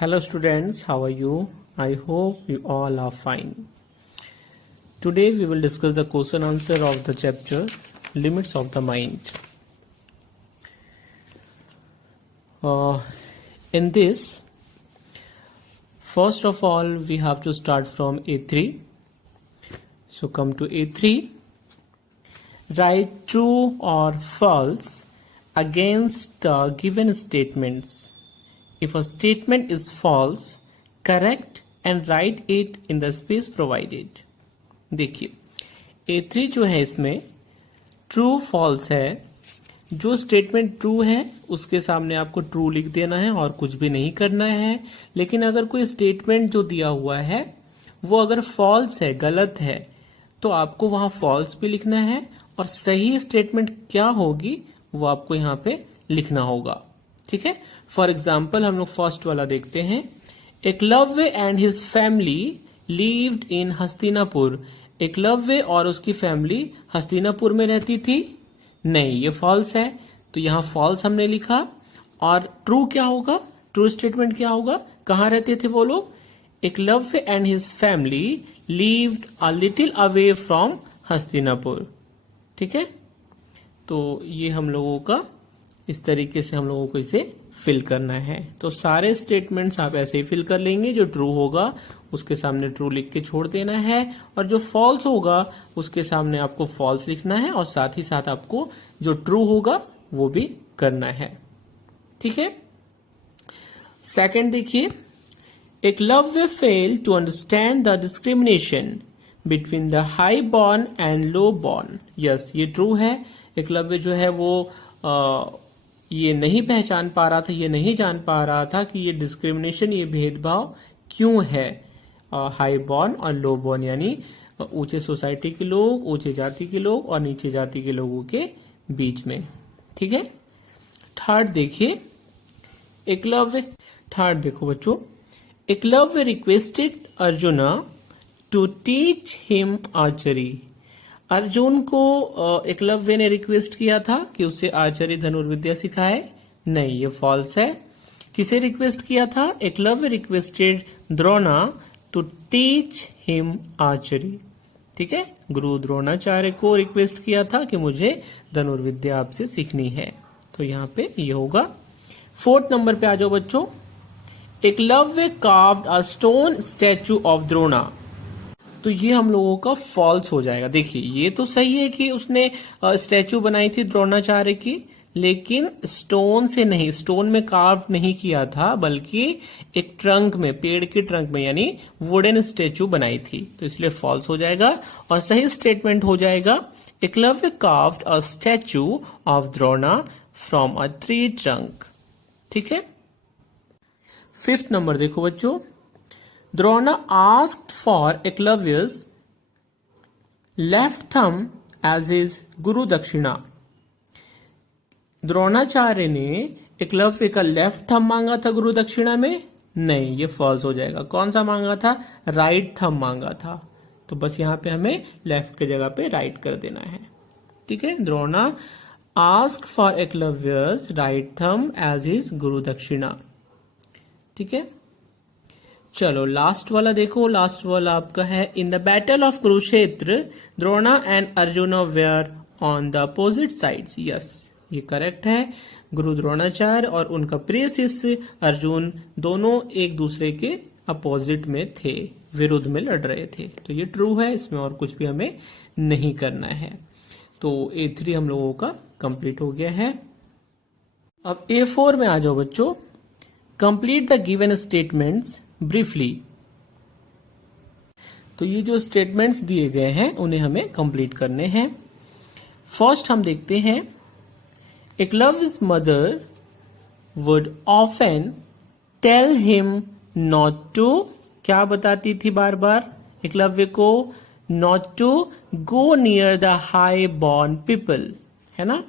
Hello students, how are you? I hope you all are fine. Today we will discuss the question answer of the chapter Limits of the Mind. In this, first of all we have to start from A3. So come to A3. Write true or false against the given statements. If a statement is false, correct and write it in the space provided. देखिए A3 जो है इसमें true false है. जो statement true है उसके सामने आपको ट्रू लिख देना है और कुछ भी नहीं करना है. लेकिन अगर कोई स्टेटमेंट जो दिया हुआ है वो अगर फॉल्स है, गलत है, तो आपको वहां फॉल्स भी लिखना है और सही स्टेटमेंट क्या होगी वो आपको यहाँ पे लिखना होगा. ठीक है. फॉर एग्जाम्पल हम लोग फर्स्ट वाला देखते हैं. Eklavya and his family lived in Hastinapur. Eklavya और उसकी फैमिली हस्तिनापुर में रहती थी. नहीं, ये फॉल्स है, तो यहां फॉल्स हमने लिखा. और ट्रू क्या होगा, ट्रू स्टेटमेंट क्या होगा, कहां रहते थे वो लोग. Eklavya and his family lived a little away from Hastinapur. ठीक है. तो ये हम लोगों का इस तरीके से हम लोगों को इसे फिल करना है. तो सारे स्टेटमेंट्स आप ऐसे ही फिल कर लेंगे. जो ट्रू होगा उसके सामने ट्रू लिख के छोड़ देना है और जो फॉल्स होगा उसके सामने आपको फॉल्स लिखना है और साथ ही साथ आपको जो ट्रू होगा वो भी करना है. ठीक है. सेकंड देखिए. Eklavya fail to understand the discrimination between the high born and low born. Yes, ये ट्रू है. एकलव्य जो है वो ये नहीं पहचान पा रहा था, ये नहीं जान पा रहा था कि ये डिस्क्रिमिनेशन, ये भेदभाव क्यों है हाई बॉर्न और लो बॉर्न, यानी ऊंचे सोसाइटी के लोग, ऊंचे जाति के लोग और नीचे जाति के लोगों के बीच में. ठीक है. थर्ड देखिए. एकलव्य, थर्ड देखो बच्चों. Eklavya requested Arjuna to teach him archery. Arjun को एकलव्य ने रिक्वेस्ट किया था कि उसे आर्चरी धनुर्विद्या सिखाए. नहीं, ये फॉल्स है. किसे रिक्वेस्ट किया था. Eklavya requested Drona to teach him archery. ठीक है. गुरु द्रोणाचार्य को रिक्वेस्ट किया था कि मुझे धनुर्विद्या आपसे सीखनी है. तो यहाँ पे ये होगा. फोर्थ नंबर पे आ जाओ बच्चों. Eklavya carved a stone statue of Drona. तो ये हम लोगों का फॉल्स हो जाएगा. देखिए ये तो सही है कि उसने स्टैचू बनाई थी द्रोणाचार्य की, लेकिन स्टोन से नहीं, स्टोन में कार्व नहीं किया था, बल्कि एक ट्रंक में, पेड़ के ट्रंक में, यानी वुडन स्टैचू बनाई थी. तो इसलिए फॉल्स हो जाएगा और सही स्टेटमेंट हो जाएगा Eklavya carved a statue of Drona from a tree trunk. ठीक है. फिफ्थ नंबर देखो बच्चों. Drona asked for Eklavya's left thumb as his Guru Dakshina. Dronacharya ने एकलव्य का लेफ्ट थंब मांगा था गुरु दक्षिणा में. नहीं, ये फॉल्स हो जाएगा. कौन सा मांगा था, राइट थंब मांगा था. तो बस यहां पे हमें लेफ्ट की जगह पे राइट कर देना है. ठीक है. Drona ask for Eklavya's right thumb as his guru dakshina. ठीक है. चलो लास्ट वाला देखो. लास्ट वाला आपका है. In the battle of Kurukshetra Drona and Arjun were on the opposite sides. Yes, ये करेक्ट है. गुरु द्रोणाचार्य और उनका प्रिय शिष्य अर्जुन दोनों एक दूसरे के अपोजिट में थे, विरुद्ध में लड़ रहे थे. तो ये ट्रू है. इसमें और कुछ भी हमें नहीं करना है. तो A3 हम लोगों का कंप्लीट हो गया है. अब A4 में आ जाओ बच्चों. Complete the given statements briefly. तो ये जो स्टेटमेंट्स दिए गए हैं उन्हें हमें कंप्लीट करने हैं. फर्स्ट हम देखते हैं. Eklavya's mother would often tell him not to. क्या बताती थी बार बार एकलव्य को, not to go near the high born people. है ना,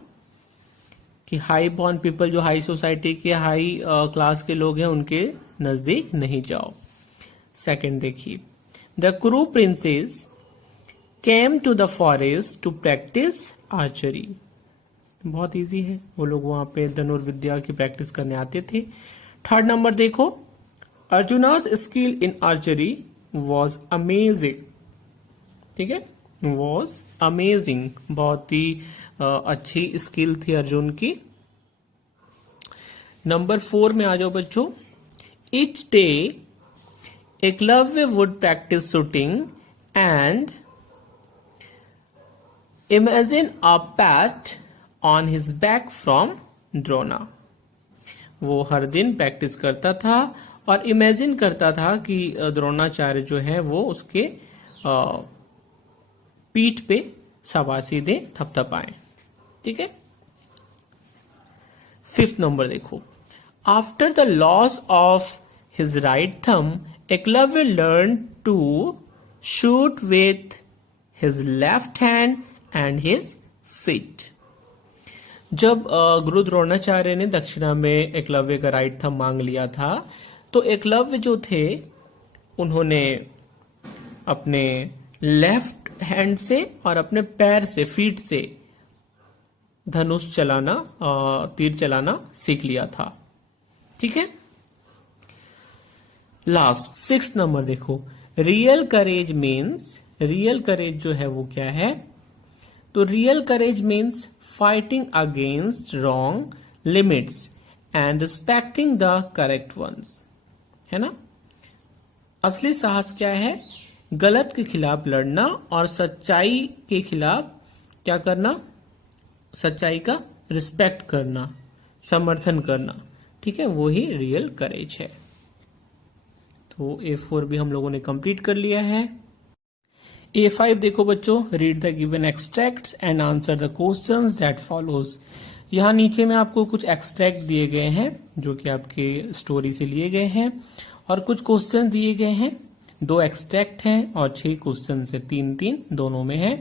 कि हाई बॉर्न पीपल, जो हाई सोसाइटी के, हाई क्लास के लोग हैं, उनके नजदीक नहीं जाओ. सेकंड देखिए. The Kuru princes came to the forest to practice archery. बहुत इजी है, वो लोग वहां पे धनुर्विद्या की प्रैक्टिस करने आते थे. थर्ड नंबर देखो. Arjuna's skill in archery was amazing. ठीक है, वॉज अमेजिंग, बहुत ही अच्छी स्किल थी अर्जुन की। नंबर 4 में आ जाओ बच्चों। Each day Eklavya would practice shooting and imagine a pat on his back from Drona। वो हर दिन प्रैक्टिस करता था और इमेजिन करता था कि द्रोणाचार्य जो है वो उसके पीठ पे शाबाशी दे, थपथपाएं। ठीक है। 5th नंबर देखो। After the loss of his right thumb Eklavya learn to shoot with his left hand and his feet. जब गुरु द्रोणाचार्य ने दक्षिणा में एकलव्य का राइट थंब मांग लिया था, तो एकलव्य जो थे उन्होंने अपने लेफ्ट हैंड से और अपने पैर से, फीट से धनुष चलाना, तीर चलाना सीख लिया था। ठीक है। लास्ट 6th नंबर देखो। Real courage means, real courage जो है वो क्या है? तो real courage means fighting against wrong limits and respecting the correct ones, है ना। असली साहस क्या है? गलत के खिलाफ लड़ना और सच्चाई के खिलाफ क्या करना? सच्चाई का रिस्पेक्ट करना, समर्थन करना। ठीक है, वो ही रियल करेज है। तो A4 भी हम लोगों ने कंप्लीट कर लिया है। A5 देखो बच्चों। Read the given extracts and answer the questions that follows. यहाँ नीचे में आपको कुछ एक्सट्रैक्ट दिए गए हैं जो कि आपके स्टोरी से लिए गए हैं और कुछ क्वेश्चन दिए गए हैं। 2 एक्सट्रैक्ट हैं और 6 क्वेश्चन से 3-3 दोनों में है।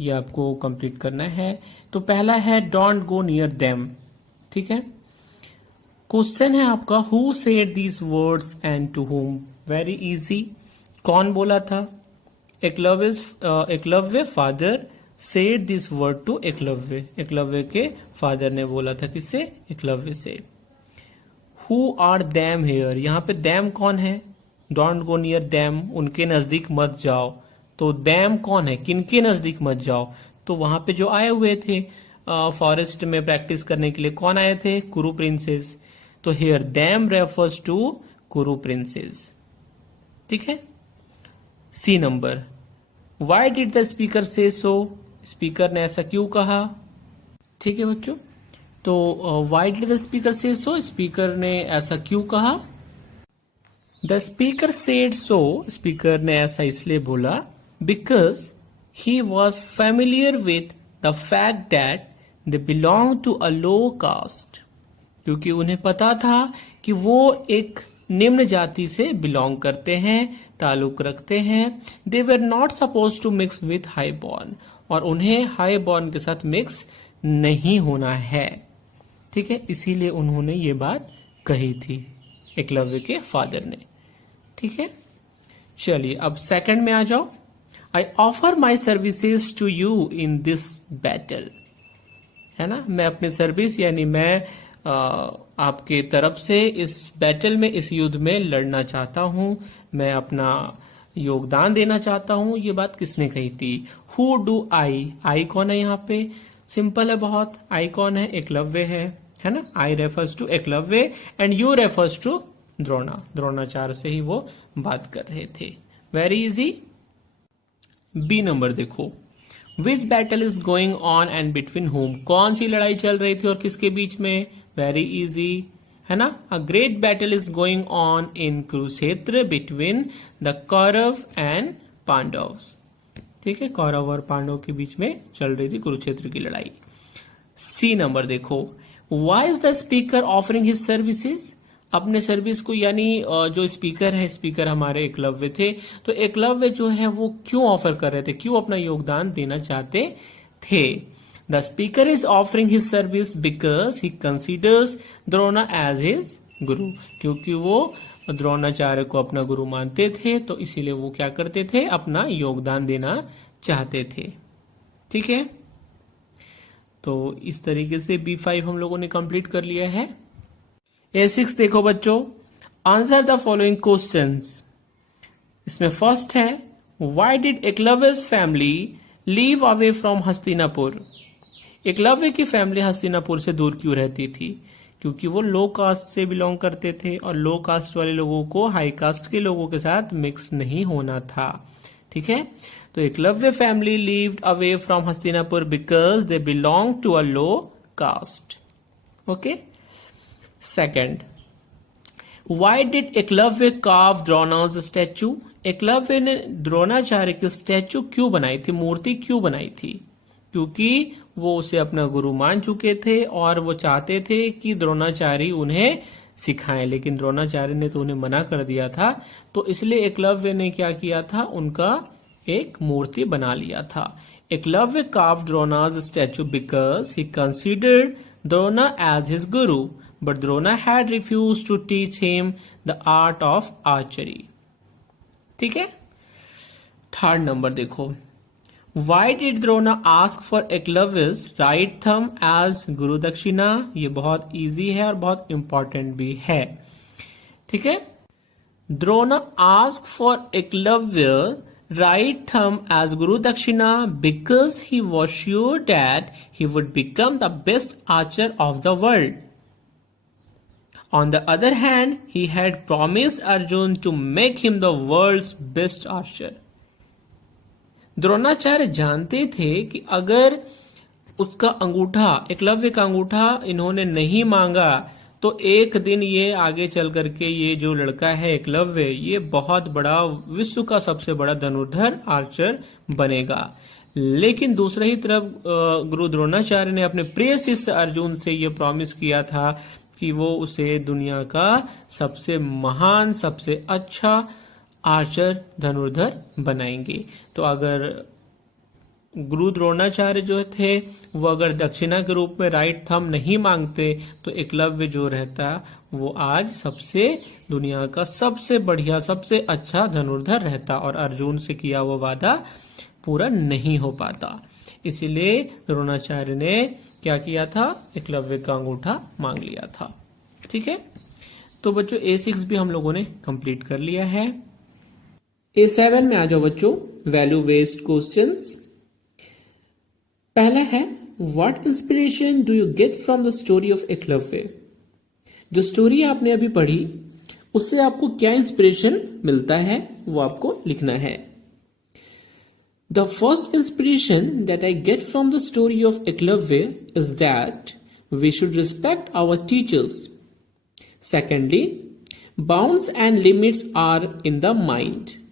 ये आपको कंप्लीट करना है। तो पहला है डोंट गो नियर देम। ठीक है। क्वेश्चन है आपका who said these words and to whom. Very easy. कौन बोला था? Eklavya father said this word to Eklavya. Eklavya के फादर ने बोला था किससे? एकलव्य से। Who are them here. यहाँ पे देम कौन है? डोंट गो नियर देम, उनके नजदीक मत जाओ। तो देम कौन है? किनके नजदीक मत जाओ? तो वहां पे जो आए हुए थे फॉरेस्ट में प्रैक्टिस करने के लिए, कौन आए थे? कुरु प्रिंसेस। तो here them refers to Kuru princes. ठीक है। C number. Why did the speaker say so. Speaker ने ऐसा क्यों कहा? ठीक है बच्चों। तो Y did the speaker say so, speaker ने ऐसा क्यों कहा? The speaker said so, speaker ने ऐसा इसलिए बोला because he was familiar with the fact that they belong to a low caste. क्योंकि उन्हें पता था कि वो एक निम्न जाति से बिलोंग करते हैं, ताल्लुक रखते हैं। They were not suppose to mix with high born, और उन्हें हाई बॉर्न के साथ मिक्स नहीं होना है। ठीक है, इसीलिए उन्होंने ये बात कही थी एकलव्य के फादर ने। ठीक है, चलिए अब सेकंड में आ जाओ। I offer my services to you in this battle. है ना, मैं अपनी सर्विस यानी मैं आपके तरफ से इस बैटल में, इस युद्ध में लड़ना चाहता हूं, मैं अपना योगदान देना चाहता हूं। ये बात किसने कही थी? Who do I. आई कौन है यहाँ पे? सिंपल है बहुत। आई कौन है? एकलव्य है ना। I refers to Eklavya and you refers to Drona. Dronacharya से ही वो बात कर रहे थे। Very easy. बी नंबर देखो। विच battle is going on and between home. कौन सी लड़ाई चल रही थी और किसके बीच में? वेरी इजी, है ना। A great battle is going on in Kurukshetra between the Kaurava and Pandava. ठीक है, कौरव और पांडव के बीच में चल रही थी कुरुक्षेत्र की लड़ाई। सी नंबर देखो। Why is the speaker offering his services. अपने सर्विस को, यानी जो स्पीकर है, स्पीकर हमारे एकलव्य थे, तो एकलव्य जो है वो क्यों ऑफर कर रहे थे, क्यों अपना योगदान देना चाहते थे? The speaker is offering his service because he considers Drona as his guru. क्योंकि वो द्रोणाचार्य को अपना गुरु मानते थे, तो इसीलिए वो क्या करते थे? अपना योगदान देना चाहते थे। ठीक है, तो इस तरीके से B5 हम लोगों ने कंप्लीट कर लिया है। A6 देखो बच्चों। Answer the following questions. इसमें फर्स्ट है, why did Eklavya's family leave away from Hastinapur? Eklavya की फैमिली हस्तिनापुर से दूर क्यों रहती थी? क्योंकि वो लो कास्ट से बिलोंग करते थे और लो कास्ट वाले लोगों को हाई कास्ट के लोगों के साथ मिक्स नहीं होना था। ठीक है, तो Eklavya family leaved away from Hastinapur because they belong to a low caste. Okay, second, why did Eklavya carve Drona's statue? Eklavya ने द्रोणाचार्य की स्टैचू क्यों बनाई थी, मूर्ति क्यों बनाई थी? क्योंकि वो उसे अपना गुरु मान चुके थे और वो चाहते थे कि द्रोणाचार्य उन्हें सिखाएं, लेकिन द्रोणाचार्य ने तो उन्हें मना कर दिया था। तो इसलिए एकलव्य ने क्या किया था, उनका एक मूर्ति बना लिया था। Eklavya carved Drona's statue because he considered Drona as his guru, but Drona had refused to teach him the art of archery. ठीक है, थर्ड नंबर देखो, Why did Drona ask for Eklavya's right thumb as गुरु दक्षिणा? ये बहुत इजी है और बहुत इंपॉर्टेंट भी है। ठीक है, Drona asked for Eklavya right thumb as गुरु दक्षिणा because he was sure that he would become the best archer of the world. On the other hand, he had promised Arjun to make him the world's best archer. Dronacharya जानते थे कि अगर उसका अंगूठा, एकलव्य का अंगूठा इन्होंने नहीं मांगा तो एक दिन ये आगे चल करके ये जो लड़का है एकलव्य, ये बहुत बड़ा, विश्व का सबसे बड़ा धनुर्धर आर्चर बनेगा। लेकिन दूसरी ही तरफ गुरु द्रोणाचार्य ने अपने प्रिय शिष्य अर्जुन से ये प्रॉमिस किया था कि वो उसे दुनिया का सबसे महान, सबसे अच्छा आर्चर, धनुर्धर बनाएंगे। तो अगर गुरु द्रोणाचार्य जो थे वो अगर दक्षिणा के रूप में राइट थंब नहीं मांगते तो एकलव्य जो रहता वो आज सबसे, दुनिया का सबसे बढ़िया, सबसे अच्छा धनुर्धर रहता और अर्जुन से किया वो वादा पूरा नहीं हो पाता। इसीलिए द्रोणाचार्य ने क्या किया था, एकलव्य का अंगूठा मांग लिया था। ठीक है, तो बच्चों A6 भी हम लोगों ने कंप्लीट कर लिया है। A7 में आ जाओ बच्चों, वैल्यू बेस्ड क्वेश्चंस। पहला है, what inspiration do you get from the story of Eklavya? जो स्टोरी आपने अभी पढ़ी उससे आपको क्या इंस्पिरेशन मिलता है वो आपको लिखना है। The first inspiration that I get from the story of Eklavya is that we should respect our teachers. Secondly, bounds and limits are in the mind.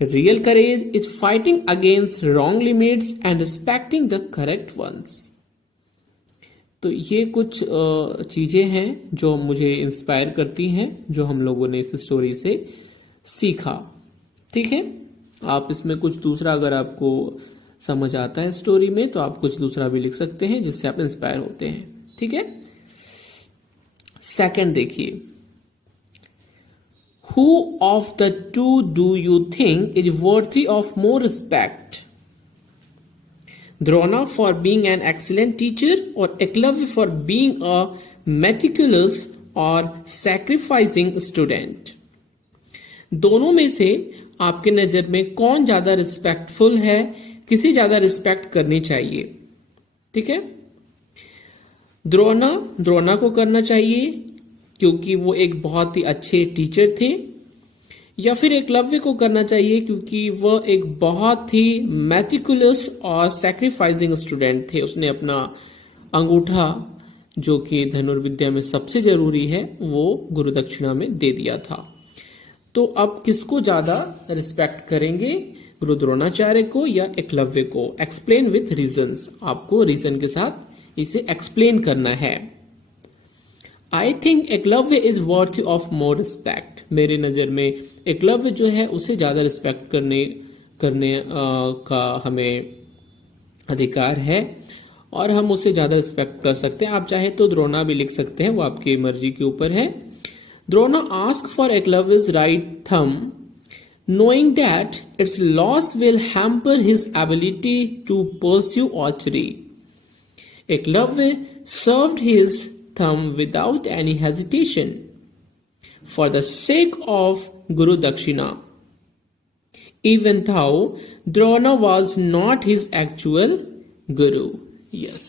Real courage is fighting against wrong limits and respecting the correct ones. तो ये कुछ चीजें हैं जो मुझे inspire करती हैं, जो हम लोगों ने इस स्टोरी से सीखा। ठीक है, आप इसमें कुछ दूसरा अगर आपको समझ आता है स्टोरी में तो आप कुछ दूसरा भी लिख सकते हैं जिससे आप इंस्पायर होते हैं। ठीक है, सेकंड देखिए, Who of the two do you think is worthy of more respect? Drona for being an excellent teacher or Eklavya for being a meticulous or sacrificing student? दोनों में से आपके नजर में कौन ज्यादा रिस्पेक्टफुल है, किसे ज्यादा रिस्पेक्ट करनी चाहिए? ठीक है, द्रोणा को करना चाहिए क्योंकि वो एक बहुत ही अच्छे टीचर थे, या फिर एकलव्य को करना चाहिए क्योंकि वह एक बहुत ही मैटिकुलस और सैक्रिफाइसिंग स्टूडेंट थे। उसने अपना अंगूठा, जो कि धनुर्विद्या में सबसे जरूरी है, वो गुरु दक्षिणा में दे दिया था। तो अब किसको ज्यादा रिस्पेक्ट करेंगे, गुरु द्रोणाचार्य को या एकलव्य को? एक्सप्लेन विथ रीजंस, आपको रीजन के साथ इसे एक्सप्लेन करना है। I think Eklavya is worth of more respect. मेरे नजर में एकलव्य जो है उसे ज्यादा रिस्पेक्ट करने का हमें अधिकार है और हम उसे ज्यादा रिस्पेक्ट कर सकते हैं। आप चाहे तो द्रोणा भी लिख सकते हैं, वो आपकी मर्जी के ऊपर है। Drona ask for Eklavya's right thumb knowing that its loss will hamper his ability to pursue archery. Eklavya served his thumb without any hesitation. for the sake of Guru Dakshina, even though Drona was not his actual Guru. Yes.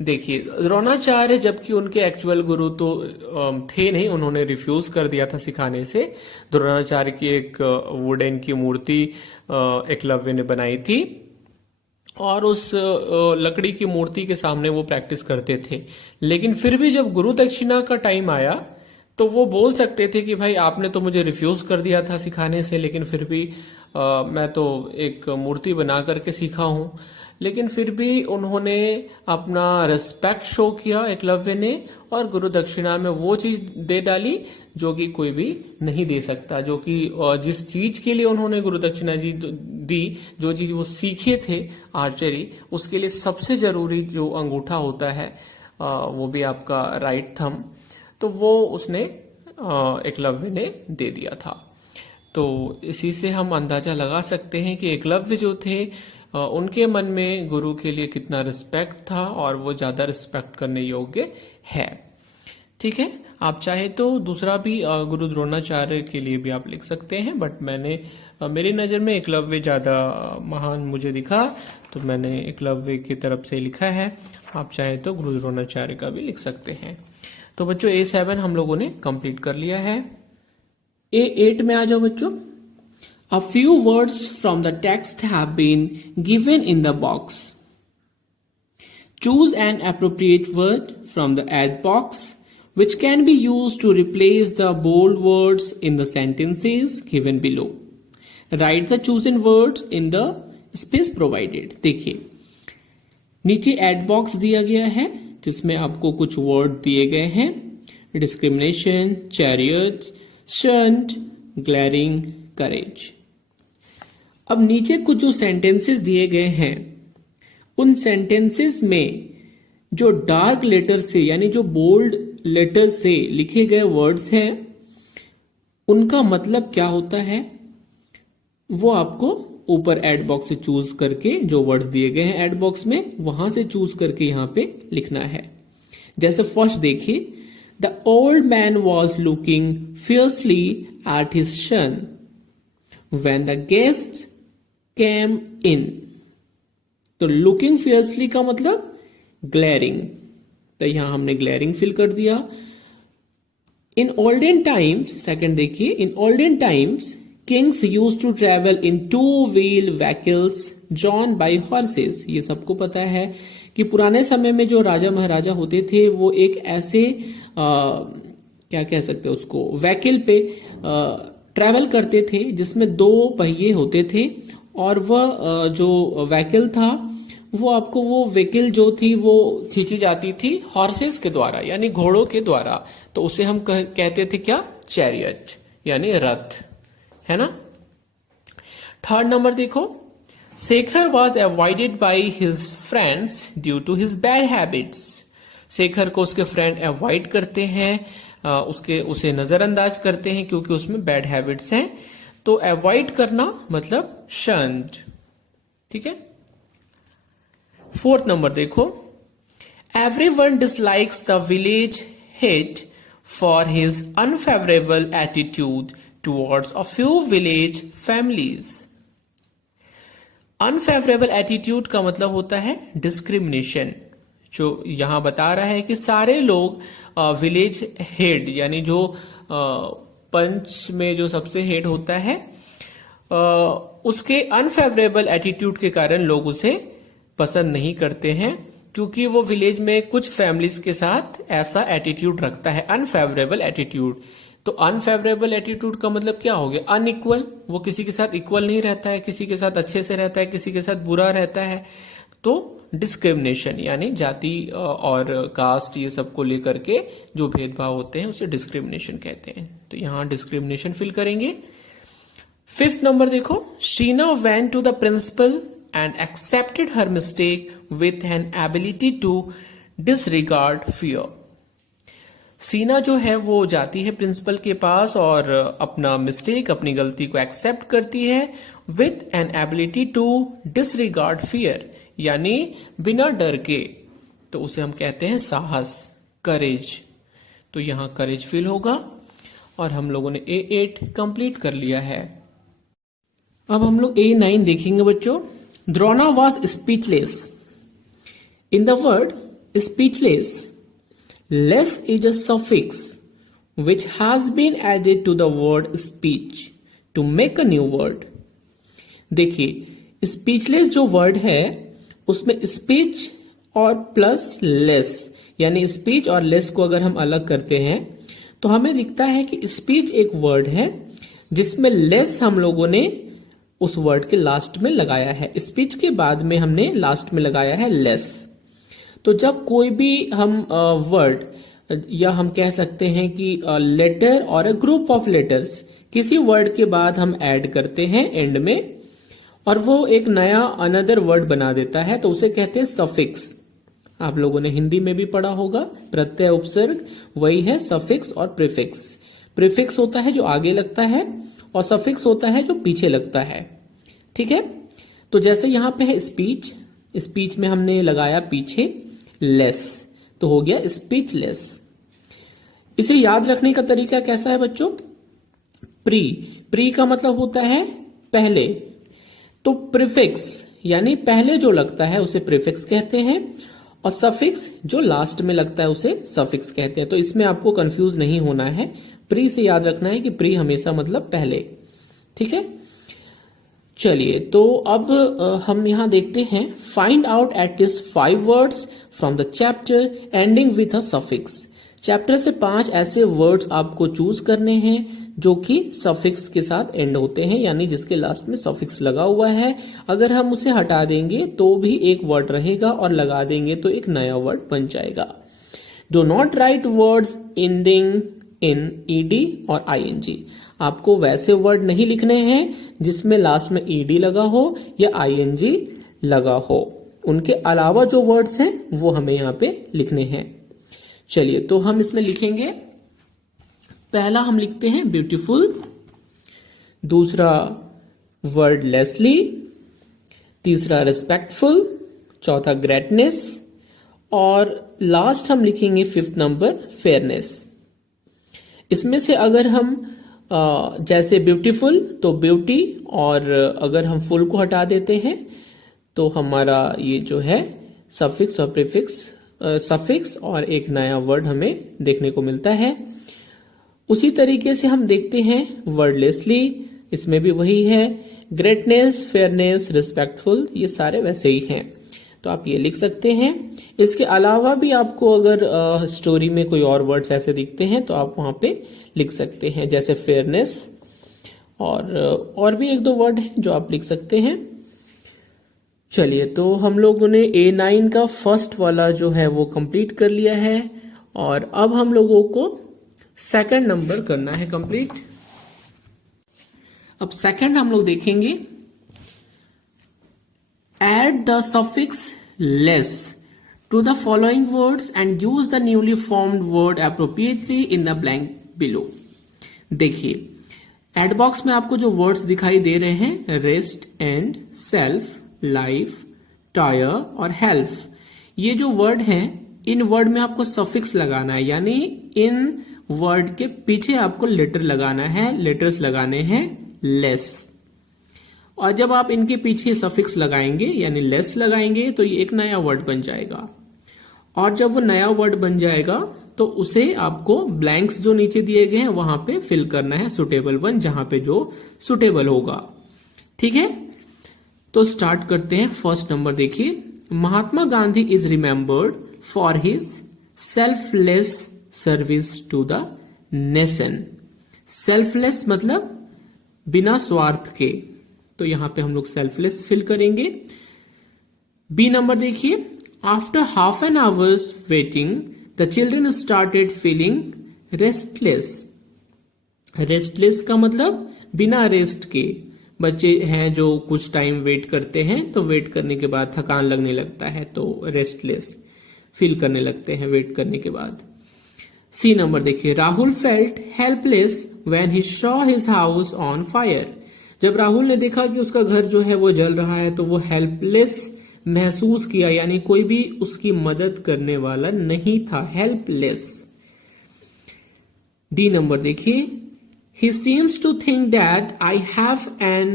देखिए, द्रोणाचार्य जबकि उनके actual गुरु तो थे नहीं, उन्होंने refuse कर दिया था सिखाने से। द्रोणाचार्य की एक वुडन की मूर्ति एकलव्य ने बनाई थी और उस लकड़ी की मूर्ति के सामने वो प्रैक्टिस करते थे। लेकिन फिर भी जब गुरु दक्षिणा का टाइम आया तो वो बोल सकते थे कि भाई आपने तो मुझे रिफ्यूज कर दिया था सिखाने से, लेकिन फिर भी मैं तो एक मूर्ति बना करके सीखा हूं। लेकिन फिर भी उन्होंने अपना रिस्पेक्ट शो किया एकलव्य ने, और गुरु दक्षिणा में वो चीज दे डाली जो कि कोई भी नहीं दे सकता। जो कि जिस चीज के लिए उन्होंने गुरु दक्षिणा जी दी, जो चीज वो सीखे थे आर्चरी, उसके लिए सबसे जरूरी जो अंगूठा होता है वो भी आपका राइट थंब, तो वो उसने एकलव्य ने दे दिया था। तो इसी से हम अंदाजा लगा सकते हैं कि एकलव्य जो थे उनके मन में गुरु के लिए कितना रिस्पेक्ट था और वो ज्यादा रिस्पेक्ट करने योग्य है। ठीक है, आप चाहे तो दूसरा भी गुरु द्रोणाचार्य के लिए भी आप लिख सकते हैं, बट मेरी नजर में एकलव्य ज्यादा महान मुझे दिखा, तो मैंने एकलव्य की तरफ से लिखा है। आप चाहे तो गुरु द्रोणाचार्य का भी लिख सकते हैं। तो बच्चों A7 हम लोगों ने कंप्लीट कर लिया है। A8 में आ जाओ बच्चों। A few words from the text have been given in the box. Choose an appropriate word from the add box, which can be used to replace the bold words in the sentences given below. Write the chosen words in the space provided. देखिए, नीचे add box दिया गया है जिसमें आपको कुछ word दिए गए हैं, डिस्क्रिमिनेशन, चैरियट, शंट, ग्लैरिंग, करेज। अब नीचे कुछ जो सेंटेंसेस दिए गए हैं, उन सेंटेंसेस में जो डार्क लेटर से यानी जो बोल्ड लेटर से लिखे गए वर्ड्स हैं, उनका मतलब क्या होता है वो आपको ऊपर एड बॉक्स से चूज करके, जो वर्ड्स दिए गए हैं एड बॉक्स में, वहां से चूज करके यहां पे लिखना है। जैसे फर्स्ट देखिए, the old man was looking fiercely at his son when the guest came in. तो लुकिंग फियर्सली का मतलब ग्लेरिंग, तो यहां हमने ग्लेरिंग फिल कर दिया। इन ओल्डन टाइम्स, सेकंड देखिए, in olden times Kings used to travel in two-wheel vehicles drawn by horses. ये सबको पता है कि पुराने समय में जो राजा महाराजा होते थे वो एक ऐसे क्या कह सकते हैं उसको, व्हीकल पे ट्रैवल करते थे जिसमें दो पहिए होते थे, और वह जो व्हीकल था वो आपको, वो व्हीकल जो थी वो खींची जाती थी हॉर्सेस के द्वारा यानी घोड़ों के द्वारा। तो उसे हम कहते थे क्या, चैरियट यानी रथ, है ना। थर्ड नंबर देखो, Shekhar was avoided by his friends due to his bad habits. Shekhar को उसके फ्रेंड अवॉइड करते हैं, उसे नजरअंदाज करते हैं क्योंकि उसमें बैड हैबिट्स हैं। तो अवॉइड करना मतलब शंट। ठीक है। फोर्थ नंबर देखो, everyone dislikes the village head for his unfavourable attitude towards a few village families. Unfavourable attitude का मतलब होता है डिस्क्रिमिनेशन। जो यहां बता रहा है कि सारे लोग विलेज हेड यानी जो पंच में जो सबसे हेड होता है उसके अनफेवरेबल एटीट्यूड के कारण लोग उसे पसंद नहीं करते हैं, क्योंकि वो विलेज में कुछ फैमिलीज के साथ ऐसा एटीट्यूड रखता है, अनफेवरेबल एटीट्यूड। तो अनफेवरेबल एटीट्यूड का मतलब क्या हो गया, अनइक्वल, वो किसी के साथ इक्वल नहीं रहता है, किसी के साथ अच्छे से रहता है, किसी के साथ बुरा रहता है। तो डिस्क्रिमिनेशन यानी जाति और कास्ट ये सब को लेकर के जो भेदभाव होते हैं उसे डिस्क्रिमिनेशन कहते हैं। तो यहां डिस्क्रिमिनेशन फिल करेंगे। फिफ्थ नंबर देखो, Sheena went to the principal and accepted her mistake with an ability to disregard fear. Sheena जो है वो जाती है प्रिंसिपल के पास और अपना मिस्टेक, अपनी गलती को एक्सेप्ट करती है with an ability to disregard fear यानी बिना डर के। तो उसे हम कहते हैं साहस, करेज। तो यहां करेज फील होगा। और हम लोगों ने A8 कंप्लीट कर लिया है। अब हम लोग A9 देखेंगे बच्चों। Drona was speechless. In the word speechless, less is a suffix which has been added to the word speech to make a new word। देखिए स्पीचलेस जो वर्ड है उसमें स्पीच और प्लस लेस, यानी स्पीच और लेस को अगर हम अलग करते हैं तो हमें दिखता है कि स्पीच एक वर्ड है जिसमें लेस हम लोगों ने उस वर्ड के लास्ट में लगाया है। स्पीच के बाद में हमने लास्ट में लगाया है लेस। तो जब कोई भी हम वर्ड या हम कह सकते हैं कि लेटर और अ ग्रुप ऑफ लेटर्स किसी वर्ड के बाद हम ऐड करते हैं एंड में, और वो एक नया अनदर वर्ड बना देता है, तो उसे कहते हैं सफिक्स। आप लोगों ने हिंदी में भी पढ़ा होगा, प्रत्यय उपसर्ग वही है सफिक्स और प्रीफिक्स। प्रीफिक्स होता है जो आगे लगता है और सफिक्स होता है जो पीछे लगता है। ठीक है, तो जैसे यहां पे है स्पीच, स्पीच में हमने लगाया पीछे लेस, तो हो गया स्पीचलेस। इसे याद रखने का तरीका कैसा है बच्चों? प्री का मतलब होता है पहले, तो प्रीफिक्स यानी पहले जो लगता है उसे प्रीफिक्स कहते हैं, और सफिक्स जो लास्ट में लगता है उसे सफिक्स कहते हैं। तो इसमें आपको कंफ्यूज नहीं होना है, प्री से याद रखना है कि प्री हमेशा मतलब पहले। ठीक है, चलिए तो अब हम यहां देखते हैं, find out at least 5 words from the chapter ending with a suffix. Chapter से 5 ऐसे वर्ड्स आपको चूज करने हैं जो कि सफिक्स के साथ एंड होते हैं, यानी जिसके लास्ट में सफिक्स लगा हुआ है। अगर हम उसे हटा देंगे तो भी एक वर्ड रहेगा और लगा देंगे तो एक नया वर्ड बन जाएगा। Do not right words ending in ED और आईएनजी। आपको वैसे वर्ड नहीं लिखने हैं जिसमें लास्ट में ईडी लगा हो या आईएनजी लगा हो। उनके अलावा जो वर्ड्स हैं वो हमें यहाँ पे लिखने हैं। चलिए तो हम इसमें लिखेंगे, पहला हम लिखते हैं ब्यूटीफुल, दूसरा वर्डलेसली, तीसरा रिस्पेक्टफुल, चौथा ग्रेटनेस, और लास्ट हम लिखेंगे 5th नंबर फेयरनेस। इसमें से अगर हम जैसे ब्यूटीफुल तो ब्यूटी, और अगर हम फुल को हटा देते हैं तो हमारा ये जो है सफिक्स और प्रीफिक्स, सफिक्स और एक नया वर्ड हमें देखने को मिलता है। उसी तरीके से हम देखते हैं वर्डलेसली, इसमें भी वही है। ग्रेटनेस, फेयरनेस, रिस्पेक्टफुल, ये सारे वैसे ही हैं, तो आप ये लिख सकते हैं। इसके अलावा भी आपको अगर स्टोरी में कोई और वर्ड्स ऐसे दिखते हैं तो आप वहां पे लिख सकते हैं, जैसे फेयरनेस, और भी 1-2 वर्ड हैं जो आप लिख सकते हैं। चलिए तो हम लोगों ने A9 का फर्स्ट वाला जो है वो कंप्लीट कर लिया है, और अब हम लोगों को सेकंड नंबर करना है कंप्लीट। अब सेकंड हम लोग देखेंगे, add the suffix less to the following words and use the newly formed word appropriately in the blank below. देखिए एड बॉक्स में आपको जो वर्ड्स दिखाई दे रहे हैं, rest and self, life, tire और हेल्प, ये जो वर्ड हैं इन वर्ड में आपको सफिक्स लगाना है, यानी इन वर्ड के पीछे आपको लेटर लगाना है, लेटर्स लगाने हैं लेस। और जब आप इनके पीछे सफिक्स लगाएंगे यानी लेस लगाएंगे तो ये एक नया वर्ड बन जाएगा, और जब वो नया वर्ड बन जाएगा तो उसे आपको ब्लैंक्स जो नीचे दिए गए हैं वहां पे फिल करना है, सुटेबल वन, जहां पे जो सुटेबल होगा। ठीक है, तो स्टार्ट करते हैं। फर्स्ट नंबर देखिए, Mahatma Gandhi is remembered for his selfless service to the nation. Selfless मतलब बिना स्वार्थ के, तो यहां पे हम लोग सेल्फलेस फिल करेंगे। बी नंबर देखिए, after half an hours waiting the children started feeling restless. Restless का मतलब बिना रेस्ट के, बच्चे हैं जो कुछ टाइम वेट करते हैं तो वेट करने के बाद थकान लगने लगता है तो रेस्टलेस फील करने लगते हैं वेट करने के बाद। सी नंबर देखिए, Rahul felt helpless when he saw his house on fire. जब राहुल ने देखा कि उसका घर जो है वो जल रहा है तो वो हेल्पलेस महसूस किया, यानी कोई भी उसकी मदद करने वाला नहीं था, हेल्पलेस। डी नंबर देखिए, He seems to think that I have an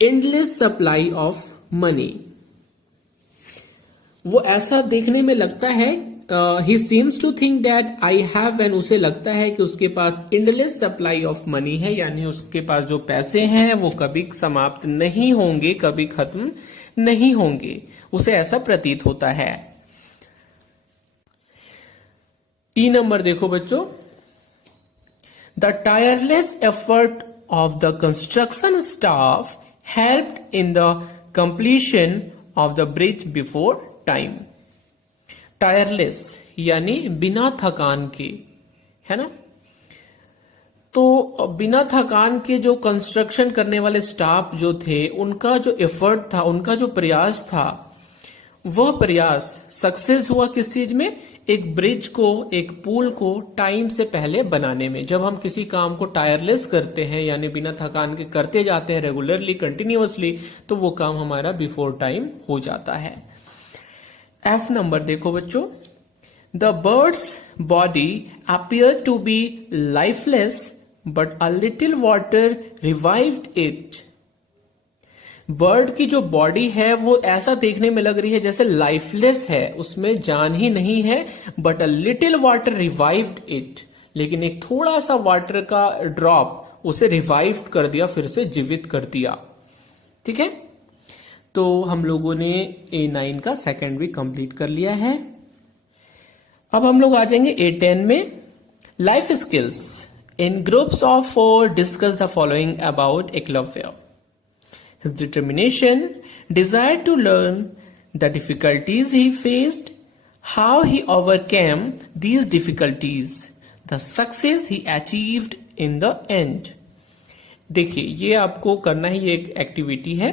endless supply of money. वो ऐसा देखने में लगता है, he seems to think that I have an, उसे लगता है कि उसके पास endless supply of money है, यानी उसके पास जो पैसे हैं वो कभी समाप्त नहीं होंगे, कभी खत्म नहीं होंगे, उसे ऐसा प्रतीत होता है। ई नंबर देखो बच्चों, the tireless effort of the construction staff helped in the completion of the bridge before time. Tireless यानी बिना थकान के, है ना। तो बिना थकान के जो कंस्ट्रक्शन करने वाले स्टाफ जो थे, उनका जो एफर्ट था, उनका जो प्रयास था, वह प्रयास सक्सेस हुआ किस चीज में? एक ब्रिज को, एक पुल को टाइम से पहले बनाने में। जब हम किसी काम को टायरलेस करते हैं यानी बिना थकान के करते जाते हैं रेगुलरली, कंटिन्यूअसली, तो वो काम हमारा बिफोर टाइम हो जाता है। एफ नंबर देखो बच्चों, the bird's body appear to be lifeless but a little water revived it. Bird की जो बॉडी है वो ऐसा देखने में लग रही है जैसे लाइफलेस है, उसमें जान ही नहीं है, but a little water revived it, लेकिन एक थोड़ा सा वाटर का ड्रॉप उसे रिवाइव कर दिया, फिर से जीवित कर दिया। ठीक है, तो हम लोगों ने A9 का सेकंड भी कंप्लीट कर लिया है। अब हम लोग आ जाएंगे A10 में, life skills. In groups of 4 discuss the following about Eklavya. His determination, desire to learn, the difficulties he faced, how he overcame these difficulties, the success he achieved in the end. देखिए, ये आपको करना ही एक activity है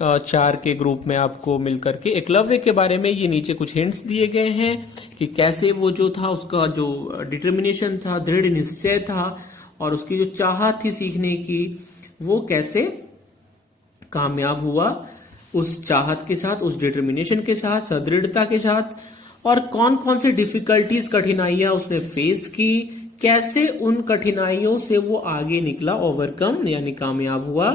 4 के group में आपको मिलकर के। एकलव्य के बारे में ये नीचे कुछ हिंट्स दिए गए हैं कि कैसे वो जो था, उसका जो डिटर्मिनेशन था, दृढ़ निश्चय था, और उसकी जो चाहत थी सीखने की, वो कैसे कामयाब हुआ उस चाहत के साथ, उस डिटर्मिनेशन के साथ, सदृढ़ता के साथ, और कौन कौन से डिफिकल्टीज, कठिनाइयां उसने फेस की, कैसे उन कठिनाइयों से वो आगे निकला, ओवरकम यानी कामयाब हुआ,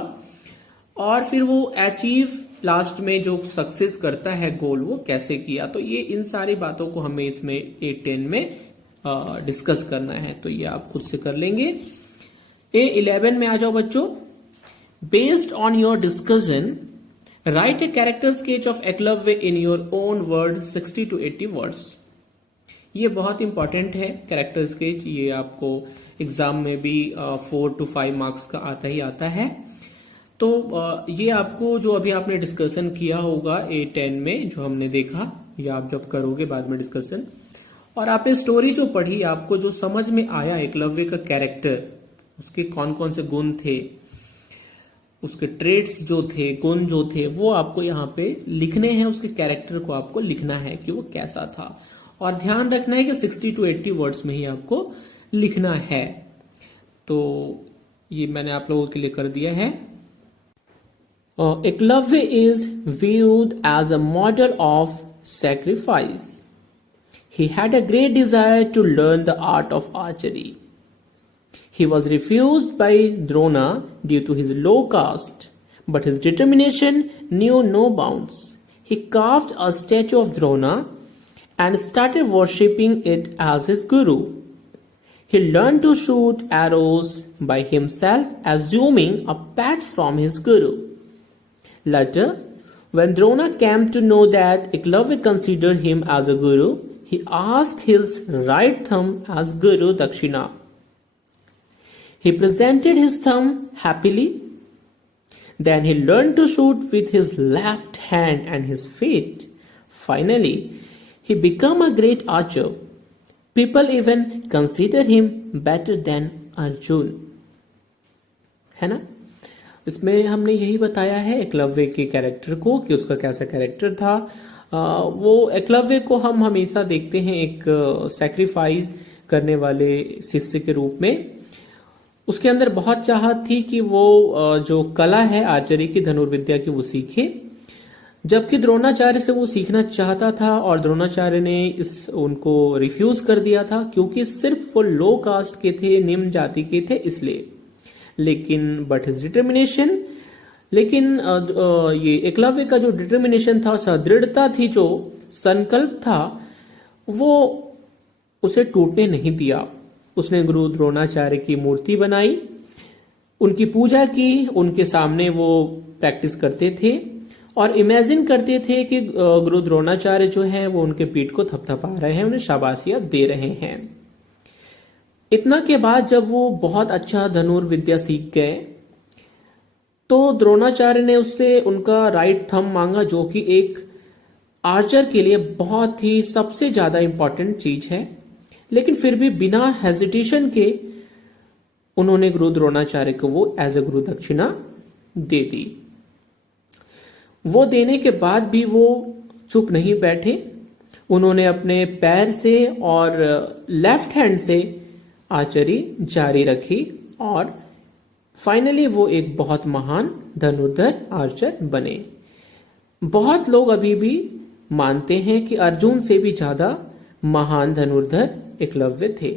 और फिर वो अचीव लास्ट में जो सक्सेस करता है गोल, वो कैसे किया। तो ये इन सारी बातों को हमें इसमें A10 में डिस्कस करना है, तो ये आप खुद से कर लेंगे। A11 में आ जाओ बच्चों। Based on your discussion, write a character sketch of Eklavya in your own word, 60 to 80 words. ये बहुत इंपॉर्टेंट है कैरेक्टर स्केच, ये आपको एग्जाम में भी 4 to 5 मार्क्स का आता ही आता है। तो ये आपको जो अभी आपने डिस्कशन किया होगा A10 में, जो हमने देखा, या आप जब करोगे बाद में डिस्कशन, और आपने स्टोरी जो पढ़ी, आपको जो समझ में आया एकलव्य का कैरेक्टर, उसके कौन कौन से गुण थे, उसके ट्रेड्स जो थे, गुण जो थे, वो आपको यहाँ पे लिखने हैं। उसके कैरेक्टर को आपको लिखना है कि वो कैसा था, और ध्यान रखना है कि 60 to 80 वर्ड्स में ही आपको लिखना है। तो ये मैंने आप लोगों के लिए कर दिया है। Eklavya is viewed as a model of sacrifice. He had a great desire to learn the art of archery. He was refused by Drona due to his low caste, but his determination knew no bounds. He carved a statue of Drona and started worshipping it as his guru. He learned to shoot arrows by himself, assuming a pat from his guru. Later, when Drona came to know that Eklavya considered him as a guru, he asked his right thumb as Guru Dakshina. He presented his thumb happily. Then he learned to shoot with his left hand and his feet. Finally, he became a great archer. People even consider him better than Arjun. है ना? इसमें हमने यही बताया है एकलव्य के character को, कि उसका कैसा कैरेक्टर था। वो एकलव्य को हम हमेशा देखते हैं एक सैक्रिफाइस करने वाले शिष्य के रूप में। उसके अंदर बहुत चाहत थी कि वो जो कला है आर्चरी की, धनुर्विद्या की, वो सीखे। जबकि द्रोणाचार्य से वो सीखना चाहता था और द्रोणाचार्य ने उनको रिफ्यूज कर दिया था, क्योंकि सिर्फ वो लो कास्ट के थे, निम्न जाति के थे इसलिए। लेकिन बट हिज डिटर्मिनेशन, लेकिन ये एकलव्य का जो डिटर्मिनेशन था, सदृढ़ता थी, जो संकल्प था, वो उसे टूटने नहीं दिया। उसने गुरु द्रोणाचार्य की मूर्ति बनाई, उनकी पूजा की, उनके सामने वो प्रैक्टिस करते थे और इमेजिन करते थे कि गुरु द्रोणाचार्य जो है वो उनके पीठ को थपथपा रहे हैं, उन्हें शाबाशियां दे रहे हैं। इतना के बाद जब वो बहुत अच्छा धनुर्विद्या सीख गए तो द्रोणाचार्य ने उससे उनका राइट थंब मांगा, जो कि एक आर्चर के लिए बहुत ही सबसे ज्यादा इंपॉर्टेंट चीज है। लेकिन फिर भी बिना हेजिटेशन के उन्होंने गुरु द्रोणाचार्य को वो एज ए गुरु दक्षिणा दे दी। वो देने के बाद भी वो चुप नहीं बैठे, उन्होंने अपने पैर से और लेफ्ट हैंड से आर्चरी जारी रखी और फाइनली वो एक बहुत महान धनुर्धर आर्चर बने। बहुत लोग अभी भी मानते हैं कि अर्जुन से भी ज्यादा महान धनुर्धर एकलव्य थे।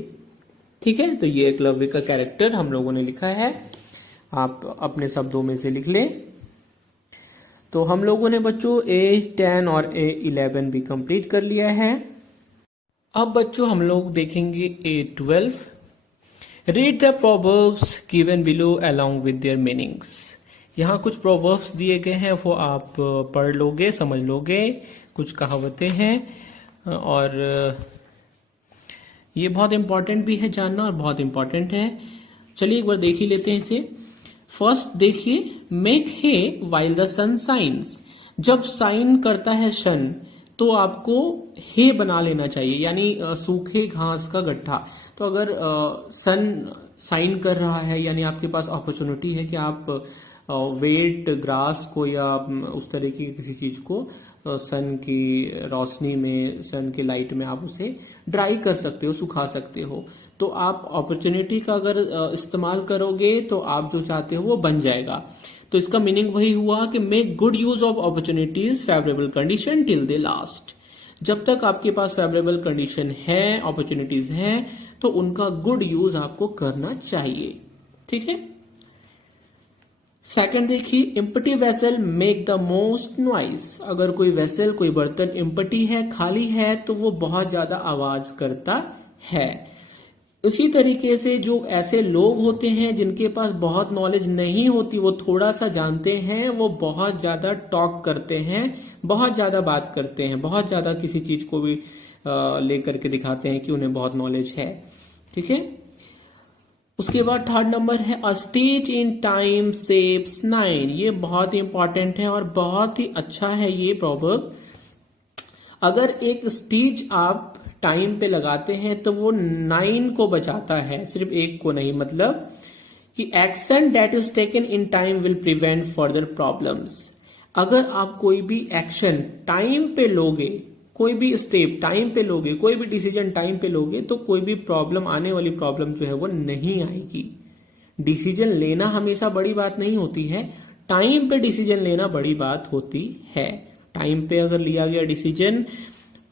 ठीक है, तो ये एकलव्य का कैरेक्टर हम लोगों ने लिखा है, आप अपने शब्दों में से लिख लें। तो हम लोगों ने बच्चों A10 और A11 भी कंप्लीट कर लिया है। अब बच्चों हम लोग देखेंगे A12। Read the proverbs given below along with their meanings. यहाँ कुछ प्रोवर्ब्स दिए गए हैं, वो आप पढ़ लोगे, समझ लोगे। कुछ कहावतें हैं और ये बहुत इंपॉर्टेंट भी है जानना और बहुत इंपॉर्टेंट है। चलिए एक बार देख ही लेते हैं इसे। फर्स्ट देखिए, make hay while the sun shines. जब साइन करता है सन तो आपको हे बना लेना चाहिए, यानी सूखे घास का गड्ढा। तो अगर सन साइन कर रहा है यानी आपके पास अपॉर्चुनिटी है कि आप वेट ग्रास को या उस तरीके की किसी चीज को सन की रोशनी में, सन के लाइट में आप उसे ड्राई कर सकते हो, सुखा सकते हो। तो आप अपॉर्चुनिटी का अगर इस्तेमाल करोगे तो आप जो चाहते हो वो बन जाएगा। तो इसका मीनिंग वही हुआ कि make good use of opportunities favourable condition till they last. जब तक आपके पास फेवरेबल कंडीशन है, अपॉर्चुनिटीज हैं, तो उनका गुड यूज आपको करना चाहिए। ठीक है। सेकंड देखिए, empty vessel make the most noise. अगर कोई वेसल, कोई बर्तन इम्पटी है, खाली है, तो वो बहुत ज्यादा आवाज करता है। उसी तरीके से जो ऐसे लोग होते हैं जिनके पास बहुत नॉलेज नहीं होती, वो थोड़ा सा जानते हैं, वो बहुत ज्यादा टॉक करते हैं, बहुत ज्यादा बात करते हैं, बहुत ज्यादा किसी चीज को भी लेकर के दिखाते हैं कि उन्हें बहुत नॉलेज है। ठीक है। उसके बाद थर्ड नंबर है अ स्टेज इन टाइम सेव्स 9। ये बहुत ही इंपॉर्टेंट है और बहुत ही अच्छा है ये प्रोवर्ब। अगर एक स्टेज आप टाइम पे लगाते हैं तो वो 9 को बचाता है, सिर्फ एक को नहीं। मतलब कि action that is taken in time will prevent further problems. अगर आप कोई भी एक्शन टाइम पे लोगे, कोई भी स्टेप टाइम पे लोगे, कोई भी डिसीजन टाइम पे लोगे, तो कोई भी प्रॉब्लम, आने वाली प्रॉब्लम जो है वो नहीं आएगी। डिसीजन लेना हमेशा बड़ी बात नहीं होती है, टाइम पे डिसीजन लेना बड़ी बात होती है। टाइम पे अगर लिया गया डिसीजन,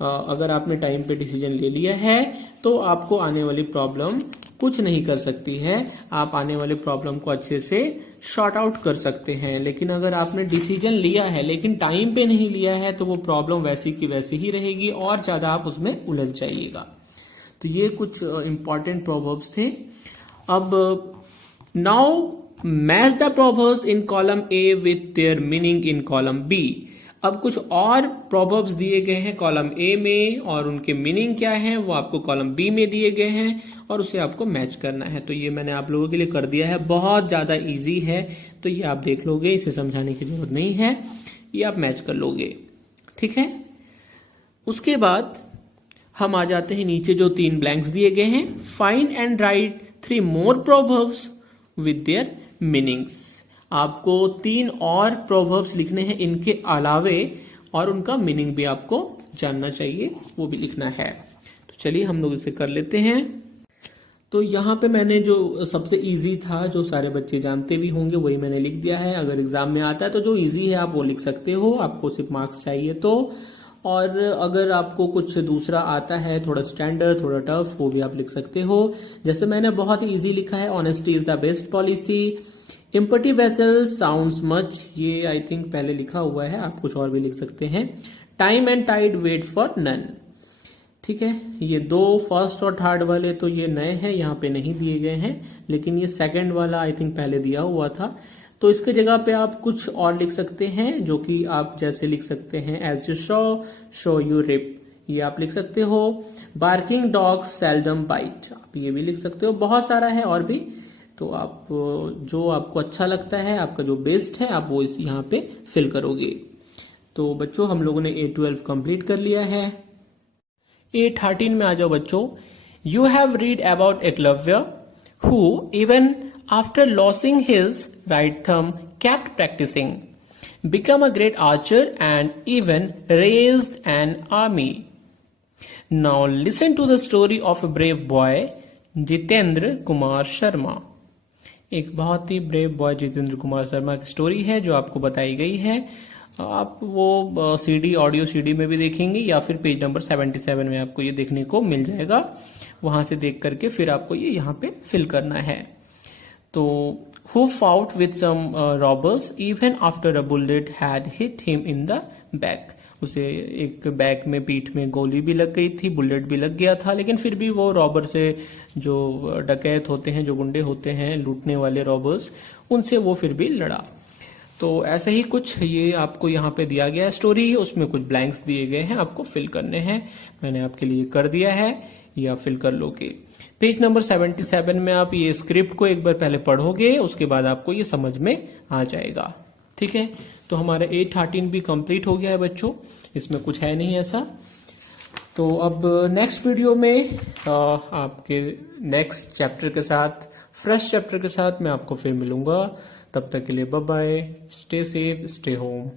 अगर आपने टाइम पे डिसीजन ले लिया है तो आपको आने वाली प्रॉब्लम कुछ नहीं कर सकती है। आप आने वाले प्रॉब्लम को अच्छे से शॉर्ट आउट कर सकते हैं। लेकिन अगर आपने डिसीजन लिया है लेकिन टाइम पे नहीं लिया है तो वो प्रॉब्लम वैसी की वैसी ही रहेगी और ज्यादा आप उसमें उलझ जाइएगा। तो ये कुछ इंपॉर्टेंट प्रोवर्ब्स थे। अब now match the proverbs in column A with their meaning in column B. अब कुछ और प्रोवर्ब्स दिए गए हैं कॉलम ए में और उनके मीनिंग क्या है वो आपको कॉलम बी में दिए गए हैं और उसे आपको मैच करना है। तो ये मैंने आप लोगों के लिए कर दिया है, बहुत ज्यादा इजी है। तो ये आप देख लोगे, इसे समझाने की जरूरत नहीं है, ये आप मैच कर लोगे। ठीक है। उसके बाद हम आ जाते हैं नीचे जो 3 ब्लैंक्स दिए गए हैं। Find and right 3 more proverbs with their meanings. आपको 3 और प्रोवर्ब्स लिखने हैं इनके अलावे और उनका मीनिंग भी आपको जानना चाहिए, वो भी लिखना है। तो चलिए हम लोग इसे कर लेते हैं। तो यहाँ पे मैंने जो सबसे इजी था, जो सारे बच्चे जानते भी होंगे, वही मैंने लिख दिया है। अगर एग्जाम में आता है तो जो इजी है आप वो लिख सकते हो, आपको सिर्फ मार्क्स चाहिए तो। और अगर आपको कुछ दूसरा आता है, थोड़ा स्टैंडर्ड, थोड़ा टफ, वो भी आप लिख सकते हो। जैसे मैंने बहुत ही इजी लिखा है, honesty is the best policy, empty vessel sounds much, ये आई थिंक पहले लिखा हुआ है, आप कुछ और भी लिख सकते हैं। Time and tide wait for none, ठीक है। ये दो फर्स्ट और थर्ड वाले तो ये नए हैं, यहाँ पे नहीं दिए गए हैं, लेकिन ये सेकंड वाला आई थिंक पहले दिया हुआ था। तो इसके जगह पे आप कुछ और लिख सकते हैं, जो कि आप जैसे लिख सकते हैं as you sow you reap, ये आप लिख सकते हो। बार्किंग डॉग सेल्डम बाइट, आप ये भी लिख सकते हो। बहुत सारा है और भी, तो आप जो आपको अच्छा लगता है, आपका जो बेस्ट है, आप वो इस यहाँ पे फिल करोगे। तो बच्चों हम लोगों ने A12 कंप्लीट कर लिया है। A13 में आ जाओ बच्चों। You have read about Eklavya who even after losing his right thumb kept practicing, become a great archer and even raised an army. Now listen to the story of a brave boy, Jitendra Kumar Sharma. एक बहुत ही brave boy Jitendra Kumar Sharma की story है जो आपको बताई गई है। आप वो सीडी, ऑडियो सीडी में भी देखेंगे या फिर पेज नंबर 77 में आपको ये देखने को मिल जाएगा। वहां से देख करके फिर आपको ये यहाँ पे फिल करना है। तो who fought with some robbers even after a bullet had hit him in the back, उसे एक बैक में, पीठ में गोली भी लग गई थी, बुलेट भी लग गया था, लेकिन फिर भी वो रॉबर से, जो डकैत होते हैं, जो गुंडे होते हैं, लूटने वाले रॉबर्स, उनसे वो फिर भी लड़ा। तो ऐसे ही कुछ ये आपको यहाँ पे दिया गया है स्टोरी, उसमें कुछ ब्लैंक्स दिए गए हैं, आपको फिल करने हैं। मैंने आपके लिए कर दिया है, ये आप फिल कर लोगे। पेज नंबर 77 में आप ये स्क्रिप्ट को एक बार पहले पढ़ोगे, उसके बाद आपको ये समझ में आ जाएगा, ठीक है। तो हमारा A13 भी कंप्लीट हो गया है बच्चों, इसमें कुछ है नहीं ऐसा। तो अब नेक्स्ट वीडियो में आपके नेक्स्ट चैप्टर के साथ, फ्रेश चैप्टर के साथ मैं आपको फिर मिलूंगा। तब तक के लिए bye bye, stay safe, stay home.